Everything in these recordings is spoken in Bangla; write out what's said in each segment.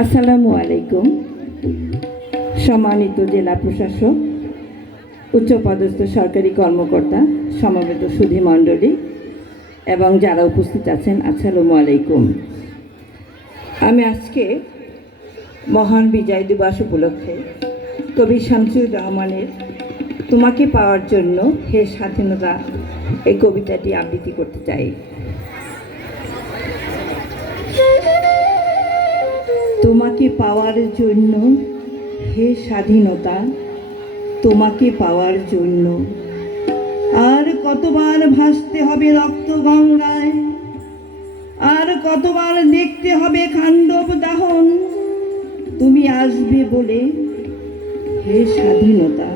আসসালামু আলাইকুম। সম্মানিত জেলা প্রশাসক, উচ্চপদস্থ সরকারি কর্মকর্তা, সমবেত সুধী মণ্ডলী এবং যারা উপস্থিত আছেন, আসসালামু আলাইকুম। আমি আজকে মহান বিজয় দিবস উপলক্ষে কবি শামসুর রহমানের তোমাকে পাওয়ার জন্য হে স্বাধীনতা এই কবিতাটি আবৃত্তি করতে চাই। তোমাকে পাওয়ার জন্য হে স্বাধীনতা, তোমাকে পাওয়ার জন্য আর কতবার ভাসতে হবে রক্ত গঙ্গায়, আর কতবার দেখতে হবে খান্ডব দাহন। তুমি আসবে বলে হে স্বাধীনতা।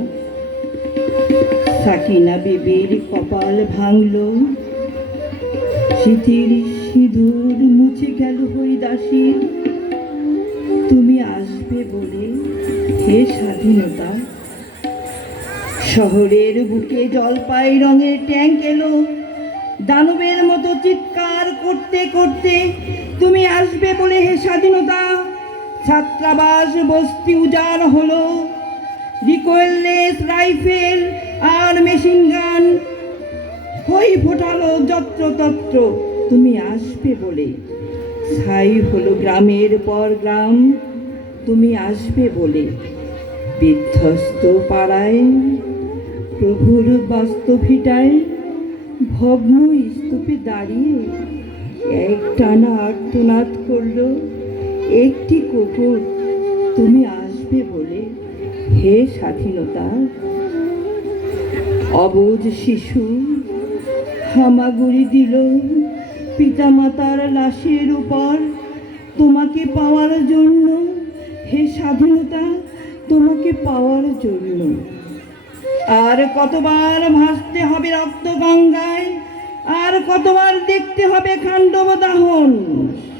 সাকিনা বিবির কপাল ভাঙল, স্মৃতির সিঁদুর মুছে গেল হরিদাসীর। তুমি আসবে বলে হে স্বাধীনতা। শহরের বুকে জলপাই রঙের ট্যাঙ্ক এলো, দানবের মতো চিৎকার করতে করতে তুমি আসবে বলে হে স্বাধীনতা। ছাত্রাবাস বস্তি উজাড় হলো, রিকোয়েললেস রাইফেল আর মেশিন গান হই ফোটালো যত্রতত্র। তুমি আসবে বলে ছাই হলো গ্রামের পর গ্রাম। তুমি আসবে বলে বিধ্বস্ত পাড়ায়, প্রভুর বাস্তভিটায় ভগ্ন স্তূপে দাঁড়িয়ে এক টানা আর্তনাদ করল একটি কুকুর। তুমি আসবে বলে হে স্বাধীনতা। অবুঝ শিশু হামাগুড়ি দিল পিতামাতার লাশের উপর, তোমাকে পাওয়ার জন্য হে স্বাধীনতা, তোমাকে পাওয়ার জন্য। আর কতবার ভাসতে হবে রক্ত গঙ্গায়, আর কতবার দেখতে হবে খান্ডব দাহন।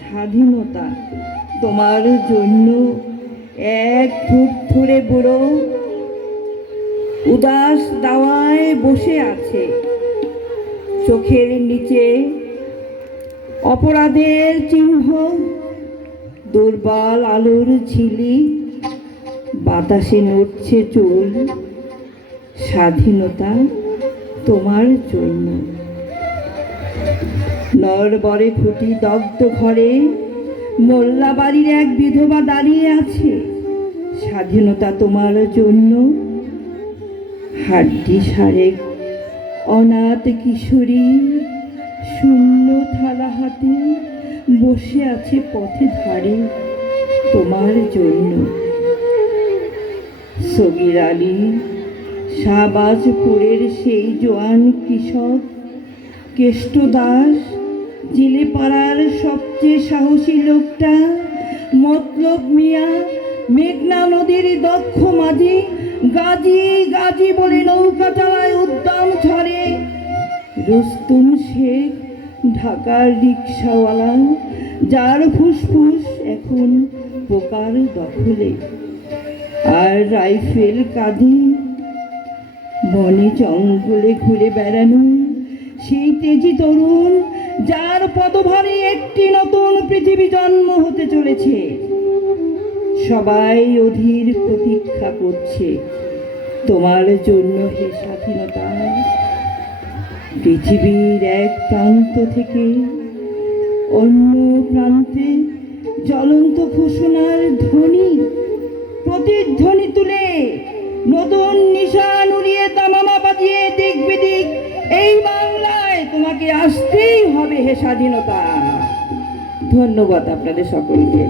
স্বাধীনতা তোমার জন্য এক ফুট ধরে বুড়ো উদাস দাওয়ায় বসে আছে, চোখের নিচে অপরাধের চিহ্ন, দুর্বল আলোর ঝিলি, বাতাসে নড়ছে চুল। স্বাধীনতা তোমার জন্য। নরবরে খুঁটি দগ্ধ ঘরে মোল্লা বাড়ির এক বিধবা দাঁড়িয়ে আছে। স্বাধীনতা তোমার জন্য। হাড্ডি সারেক অনাথ কিশোরী শূন্য থালা হাতে বসে আছে পথে ধারে, তোমার জন্য। সগির আলী শাহবাজপুরের সেই জোয়ান কৃষক, কেষ্ট দাস জেলে পাড়ার সবচেয়ে সাহসী লোকটা, মতলব মিয়া মেঘনা নদীর দক্ষ মাঝি, গাজী গাজী বলে নৌকা চালায় উদ্দাম ঝড়ে। রুস্তুম শেখ ঢাকার রিক্সাওয়ালা, যার ফুসফুস এখন পোকার দখলে। আর রাইফেল কাঁধে বনে জঙ্গলে ঘুরে বেড়ানো সেই তেজি তরুণ, যার পদভারে একটি নতুন পৃথিবী জন্ম হতে চলেছে। সবাই অধীর প্রতীক্ষা করছে তোমার জন্য হে স্বাধীনতা। পৃথিবীর এক প্রান্ত থেকে অন্য প্রান্তে জ্বলন্ত ঘোষণার ধ্বনি, প্রতিধ্বনি তুলে নতুন নিশান উড়িয়ে তামামা বাজিয়ে দিক বিদিক এই বাংলায় তোমাকে আসতেই হবে হে স্বাধীনতা। ধন্যবাদ আপনাদের সকলকে।